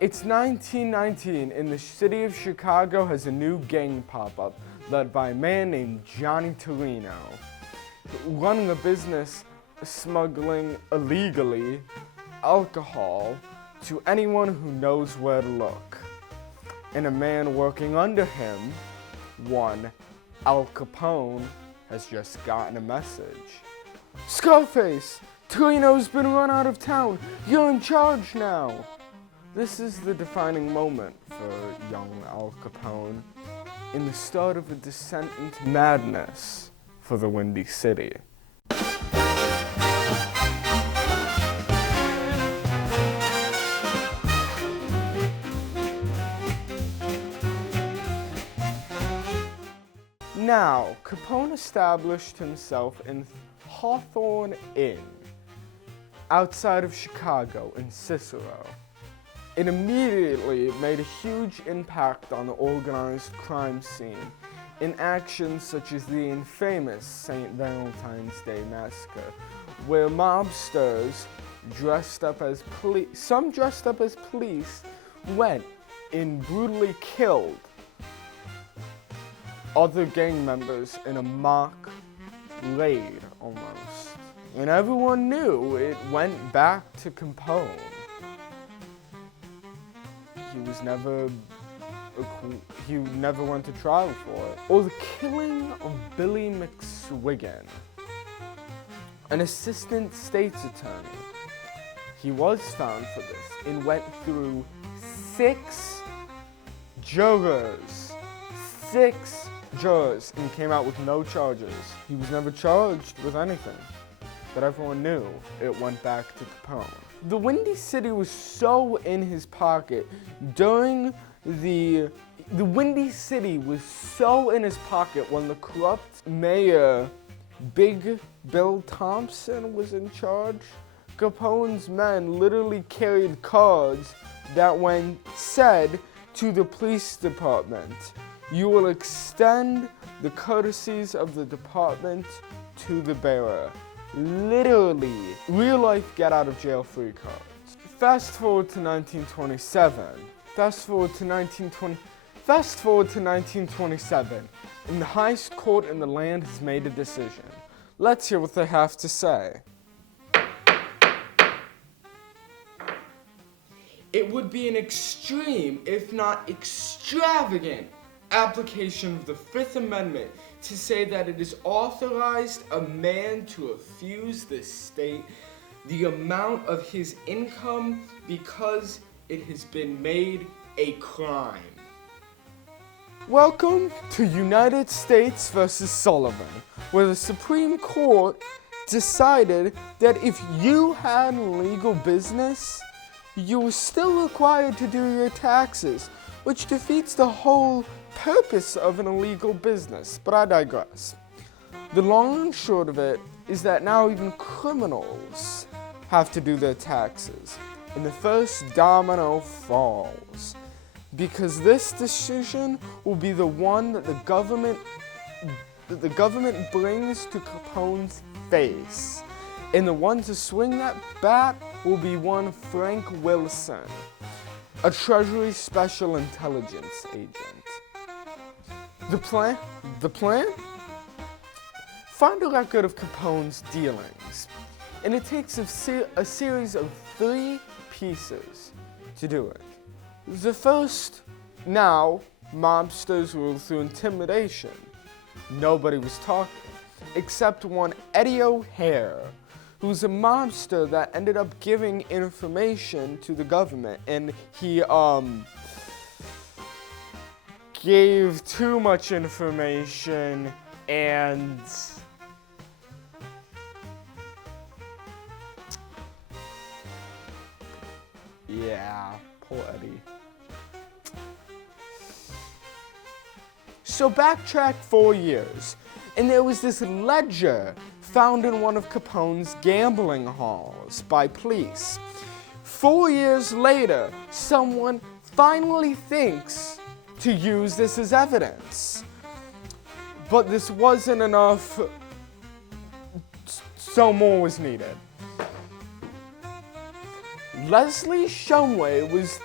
It's 1919 and the city of Chicago has a new gang pop-up led by a man named Johnny Torino, running a business smuggling illegally alcohol to anyone who knows where to look. And a man working under him, one Al Capone, has just gotten a message. Scarface, Torino's been run out of town. You're in charge now. This is the defining moment for young Al Capone in the start of a descent into madness for the Windy City. Now, Capone established himself in Hawthorne Inn, outside of Chicago in Cicero. It immediately made a huge impact on the organized crime scene in actions such as the infamous St. Valentine's Day Massacre, where mobsters some dressed up as police, went and brutally killed other gang members in a mock raid almost. And everyone knew it went back to Capone. He never went to trial for it. Or the killing of Billy McSwiggan, an assistant state's attorney. He was found for this and went through 6 jurors and came out with no charges. He was never charged with anything, but everyone knew it went back to Capone. The Windy City was so in his pocket during the Windy City was so in his pocket when the corrupt mayor, Big Bill Thompson, was in charge. Capone's men literally carried cards that said to the police department, "You will extend the courtesies of the department to the bearer." Literally, real life get out of jail free cards. Fast forward to 1927, and the highest court in the land has made a decision. Let's hear what they have to say. It would be an extreme, if not extravagant, application of the Fifth Amendment to say that it is authorized a man to refuse the state the amount of his income because it has been made a crime. Welcome to United States versus Sullivan, where the Supreme Court decided that if you had legal business, you were still required to do your taxes, which defeats the whole purpose of an illegal business, but I digress. The long and short of it is that now even criminals have to do their taxes, and the first domino falls, because this decision will be the one that the government brings to Capone's face, and the one to swing that bat will be one Frank Wilson, a Treasury Special Intelligence agent. The plan? Find a record of Capone's dealings, and it takes a series of 3 pieces to do it. The first, now, mobsters rule through intimidation. Nobody was talking, except one Eddie O'Hare, who's a mobster that ended up giving information to the government, and he, gave too much information, and yeah, poor Eddie. So backtrack 4 years, and there was this ledger found in one of Capone's gambling halls by police. 4 years later, someone finally thinks to use this as evidence. But this wasn't enough, so more was needed. Leslie Shumway was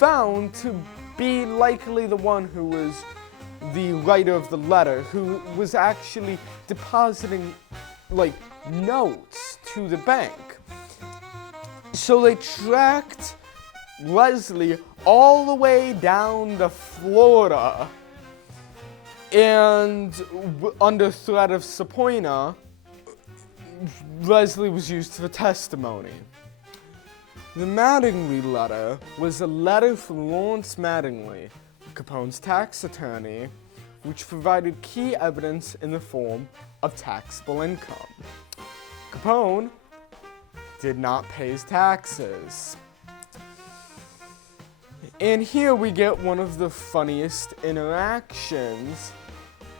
found to be likely the one who was the writer of the letter, who was actually depositing, like, notes to the bank. So they tracked Leslie all the way down to Florida, and under threat of subpoena, Leslie was used for testimony. The Mattingly letter was a letter from Lawrence Mattingly, Capone's tax attorney, which provided key evidence in the form of taxable income. Capone did not pay his taxes. And here we get one of the funniest interactions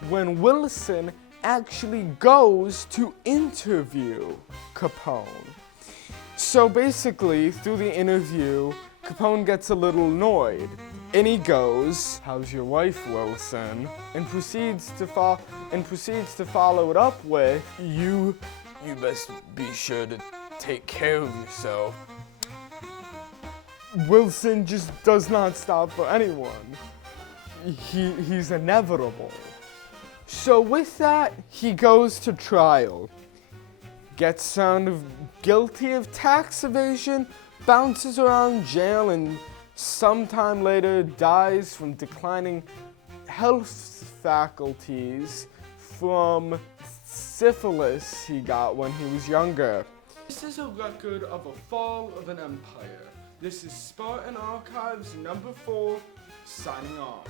when Wilson actually goes to interview Capone. So basically, through the interview, Capone gets a little annoyed, and he goes, "How's your wife, Wilson?" and proceeds to follow it up with, "You best be sure to take care of yourself." Wilson just does not stop for anyone. He's inevitable. So with that, he goes to trial, gets found guilty of tax evasion, bounces around jail, and sometime later dies from declining health faculties from syphilis he got when he was younger. This is a record of a fall of an empire. This is Spartan Archives #4, signing off.